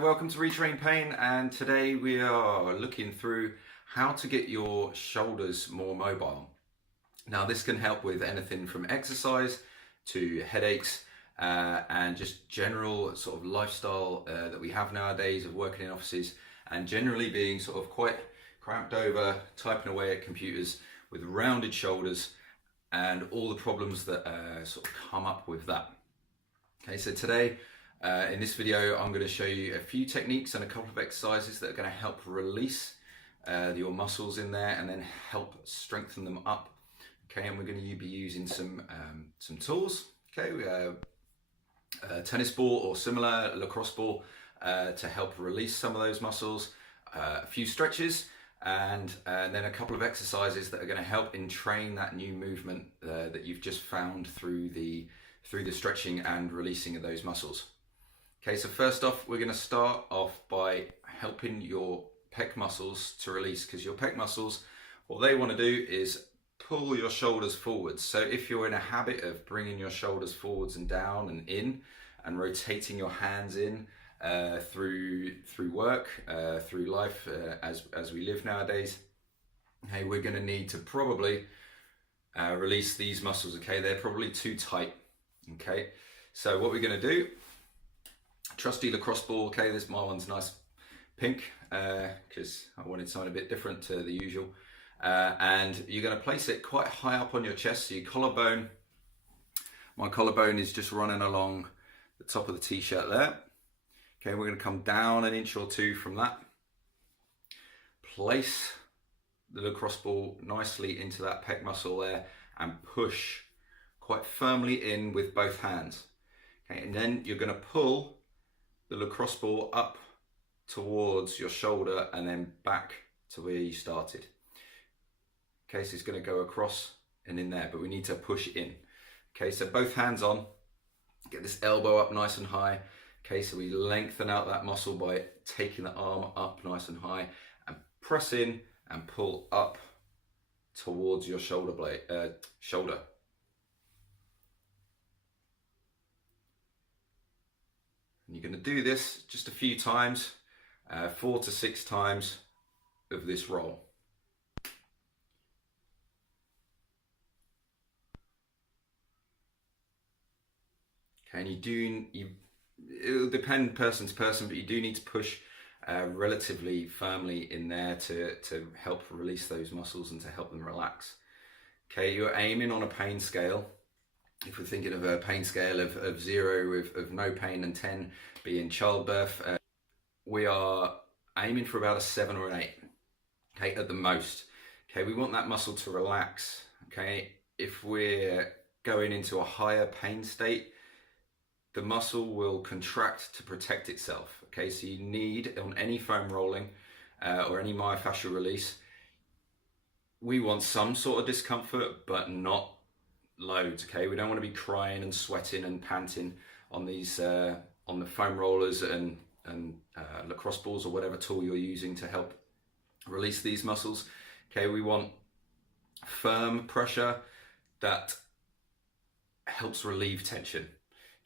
Welcome to Retrain Pain, and today we are looking through how to get your shoulders more mobile. Now this can help with anything from exercise to headaches and just general sort of lifestyle that we have nowadays of working in offices and generally being sort of quite cramped over, typing away at computers with rounded shoulders and all the problems that sort of come up with that. Okay, so today in this video, I'm going to show you a few techniques and a couple of exercises that are going to help release your muscles in there and then help strengthen them up. Okay, and we're going to be using some tools. Okay, a tennis ball or similar, lacrosse ball, to help release some of those muscles. A few stretches, and then a couple of exercises that are going to help train that new movement that you've just found through the stretching and releasing of those muscles. Okay, so first off, we're going to start off by helping your pec muscles to release, because your pec muscles, what they want to do is pull your shoulders forwards. So if you're in a habit of bringing your shoulders forwards and down and in and rotating your hands in through work, through life as we live nowadays, okay, we're going to need to probably release these muscles. Okay, they're probably too tight. Okay, so what we're going to do, trusty lacrosse ball. Okay, this my one's nice pink because I wanted something a bit different to the usual, and you're going to place it quite high up on your chest, so your collarbone, my collarbone is just running along the top of the t-shirt there. Okay, we're going to come down an inch or two from that, place the lacrosse ball nicely into that pec muscle there and push quite firmly in with both hands. Okay, and then you're going to pull the lacrosse ball up towards your shoulder and then back to where you started. Okay, so it's going to go across and in there, but we need to push in. Okay, so both hands on, get this elbow up nice and high. Okay, so we lengthen out that muscle by taking the arm up nice and high and press in and pull up towards your shoulder. And you're going to do this just a few times, 4 to 6 times of this roll. Okay, and it'll depend person to person, but you do need to push relatively firmly in there to help release those muscles and to help them relax. Okay, you're aiming on a pain scale. If we're thinking of a pain scale of 0 of no pain and 10 being childbirth, we are aiming for about a 7 or an 8, okay, at the most. Okay, we want that muscle to relax. Okay, if we're going into a higher pain state, the muscle will contract to protect itself. Okay, so you need, on any foam rolling or any myofascial release, we want some sort of discomfort, but not loads. Okay, we don't want to be crying and sweating and panting on these on the foam rollers and lacrosse balls or whatever tool you're using to help release these muscles. Okay, we want firm pressure that helps relieve tension,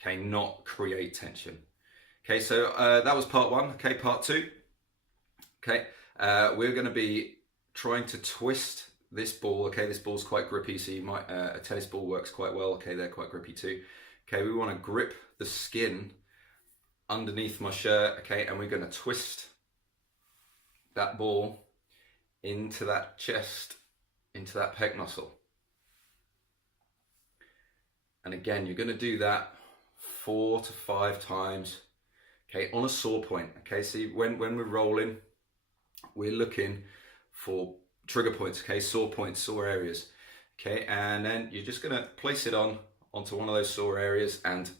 okay, not create tension. Okay, so that was part 1. Okay, part 2. Okay, we're going to be trying to twist this ball. Okay, this ball's quite grippy, so you might a tennis ball works quite well. Okay, they're quite grippy too. Okay, we want to grip the skin underneath my shirt. Okay, and we're going to twist that ball into that chest, into that pec muscle. And again, you're going to do that 4 to 5 times. Okay, on a sore point. Okay, so when we're rolling, we're looking for trigger points, okay, sore points, sore areas. Okay, and then you're just going to place it onto one of those sore areas and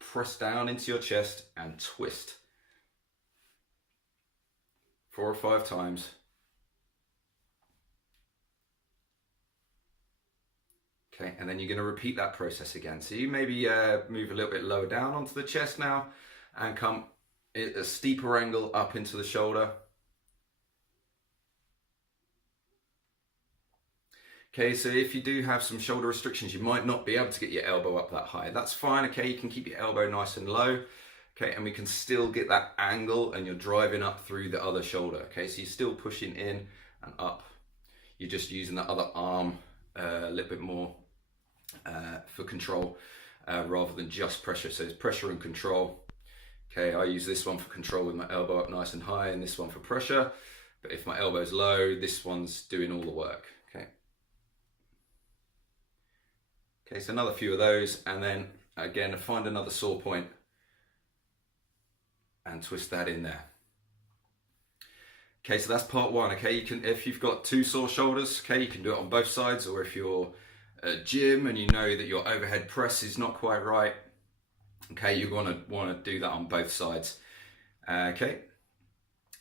press down into your chest and twist 4 or 5 times. Okay, and then you're going to repeat that process again. So you maybe move a little bit lower down onto the chest now and come at a steeper angle up into the shoulder. Okay, so if you do have some shoulder restrictions, you might not be able to get your elbow up that high. That's fine, okay, you can keep your elbow nice and low. Okay, and we can still get that angle, and you're driving up through the other shoulder. Okay, so you're still pushing in and up. You're just using the other arm a little bit more for control rather than just pressure. So it's pressure and control. Okay, I use this one for control with my elbow up nice and high, and this one for pressure. But if my elbow's low, this one's doing all the work. Okay. Okay, so another few of those, and then again, find another sore point and twist that in there. Okay, so that's part one. Okay, you can, if you've got two sore shoulders, okay, you can do it on both sides, or if you're at a gym and you know that your overhead press is not quite right, okay, you're gonna want to do that on both sides. Okay,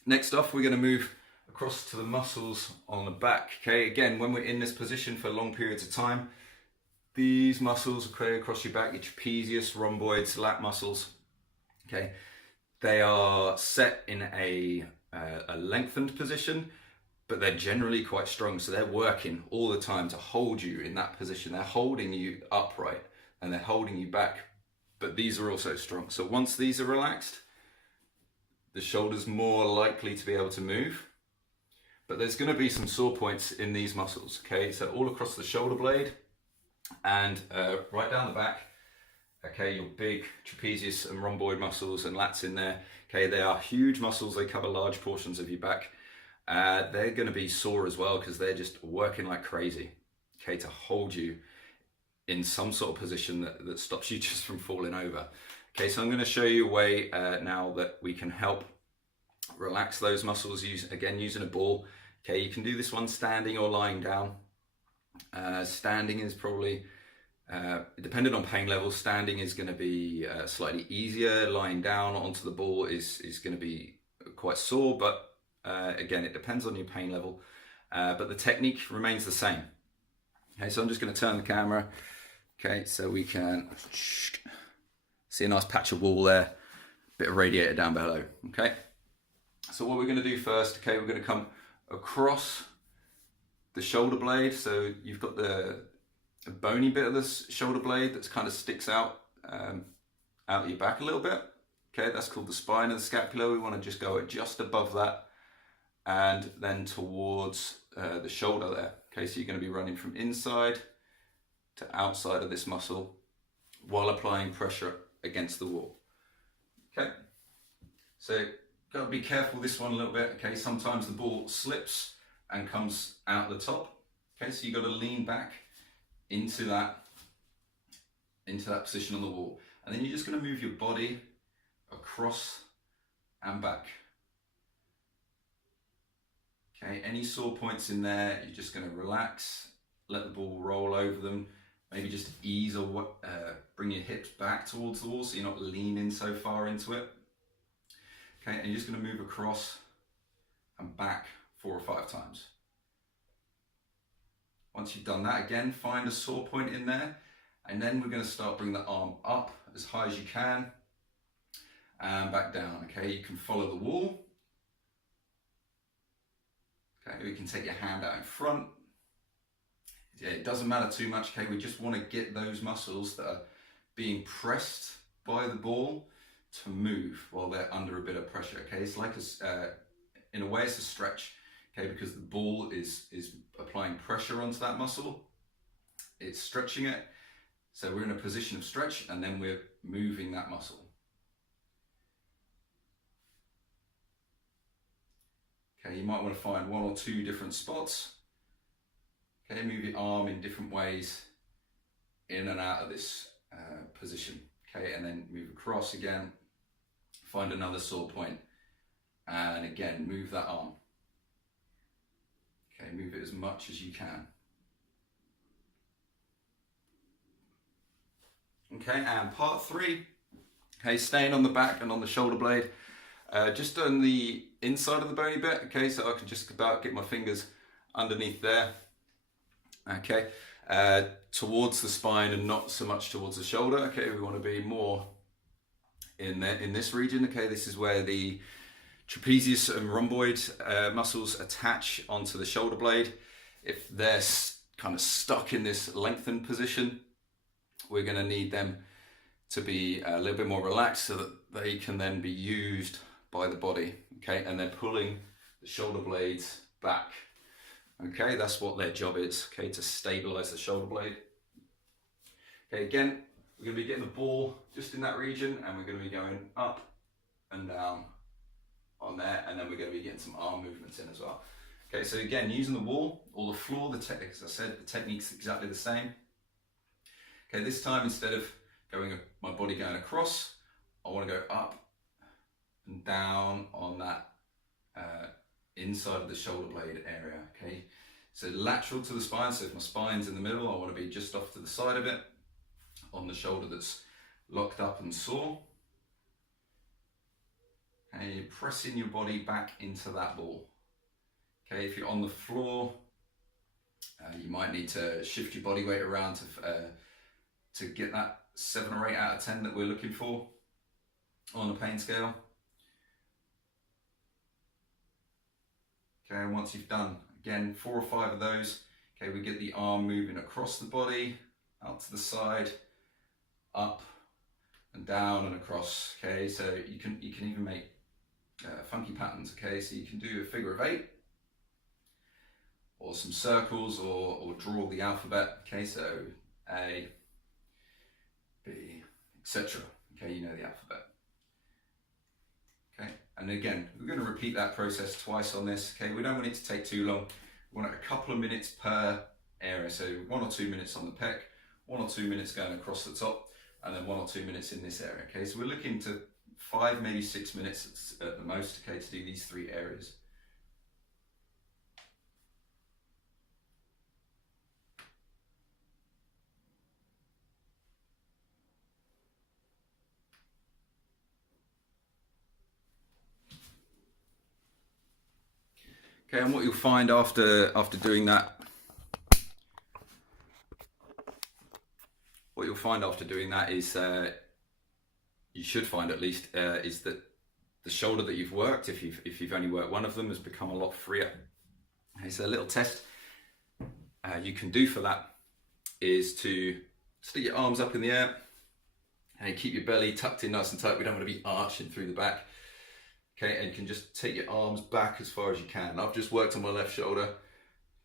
next off, we're gonna move across to the muscles on the back. Okay, again, when we're in this position for long periods of time, these muscles, okay, across your back, your trapezius, rhomboids, lat muscles, okay, they are set in a lengthened position, but they're generally quite strong. So they're working all the time to hold you in that position. They're holding you upright and they're holding you back, but these are also strong. So once these are relaxed, the shoulder's more likely to be able to move, but there's going to be some sore points in these muscles. Okay, so all across the shoulder blade and right down the back. Okay, your big trapezius and rhomboid muscles and lats in there. Okay, they are huge muscles. They cover large portions of your back. They're going to be sore as well because they're just working like crazy. Okay, to hold you in some sort of position that stops you just from falling over. Okay, so I'm going to show you a way now that we can help relax those muscles using a ball. Okay, you can do this one standing or lying down. Standing is probably, depending on pain level, standing is going to be slightly easier. Lying down onto the ball is going to be quite sore, but again, it depends on your pain level. But the technique remains the same. Okay, so I'm just going to turn the camera. Okay, so we can see a nice patch of wall there, bit of radiator down below. Okay, so what we're going to do first, okay, we're going to come across the shoulder blade. So you've got the bony bit of this shoulder blade that's kind of sticks out out your back a little bit. Okay, that's called the spine of the scapula. We want to just go just above that and then towards the shoulder there. Okay, so you're going to be running from inside to outside of this muscle while applying pressure against the wall. Okay, so got to be careful this one a little bit. Okay, sometimes the ball slips and comes out the top. Okay, so you've got to lean back into that position on the wall, and then you're just going to move your body across and back. Okay, any sore points in there, you're just going to relax, let the ball roll over them, maybe just ease or bring your hips back towards the wall so you're not leaning so far into it. Okay, and you're just going to move across and back 4 or 5 times. Once you've done that, again, find a sore point in there, and then we're going to start bringing the arm up as high as you can and back down. Okay, you can follow the wall. Okay, we can take your hand out in front. Yeah, it doesn't matter too much. Okay, we just want to get those muscles that are being pressed by the ball to move while they're under a bit of pressure. Okay, it's like in a way it's a stretch. Okay, because the ball is applying pressure onto that muscle, it's stretching it. So we're in a position of stretch, and then we're moving that muscle. Okay, you might want to find 1 or 2 different spots. Okay, move your arm in different ways in and out of this position. Okay, and then move across again, find another sore point, and again, move that arm. Okay, move it as much as you can. Okay, and part 3. Okay, staying on the back and on the shoulder blade. Just on the inside of the bony bit. Okay, so I can just about get my fingers underneath there. Okay, towards the spine and not so much towards the shoulder. Okay, we want to be more in this region. Okay, this is where the trapezius and rhomboid muscles attach onto the shoulder blade. If they're kind of stuck in this lengthened position, we're going to need them to be a little bit more relaxed so that they can then be used by the body. Okay, and they're pulling the shoulder blades back. Okay, that's what their job is. Okay, to stabilize the shoulder blade. Okay, again, we're going to be getting the ball just in that region, and we're going to be going up and down on there, and then we're going to be getting some arm movements in as well. Okay, so again, using the wall or the floor, the technique, as I said, the technique's exactly the same. Okay, this time instead of my body going across, I want to go up and down on that inside of the shoulder blade area. Okay, so lateral to the spine. So if my spine's in the middle, I want to be just off to the side of it on the shoulder that's locked up and sore. Okay, you're pressing your body back into that ball. Okay, if you're on the floor, you might need to shift your body weight around to get that 7 or 8 out of 10 that we're looking for on the pain scale. Okay, and once you've done, again, 4 or 5 of those, okay, we get the arm moving across the body, out to the side, up and down and across. Okay, so you can even make funky patterns. Okay, so you can do a figure of 8 or some circles or draw the alphabet. Okay, so A, B, etc. Okay, you know the alphabet. Okay, and again, we're going to repeat that process twice on this. Okay, we don't want it to take too long. We want it a couple of minutes per area. So 1 or 2 minutes on the pec, 1 or 2 minutes going across the top, and then 1 or 2 minutes in this area. Okay, so we're looking to 5, maybe 6 minutes at the most, okay, to do these 3 areas. Okay, and what you'll find after doing that, is you should find at least is that the shoulder that you've worked, if you've only worked one of them, has become a lot freer. Okay, so a little test you can do for that is to stick your arms up in the air and keep your belly tucked in nice and tight. We don't want to be arching through the back. Okay, and you can just take your arms back as far as you can. I've just worked on my left shoulder.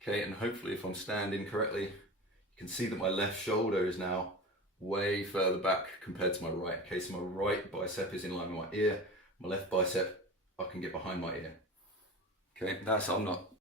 Okay, and hopefully if I'm standing correctly, you can see that my left shoulder is now way further back compared to my right. Okay, so my right bicep is in line with my ear. My left bicep, I can get behind my ear. Okay, I'm not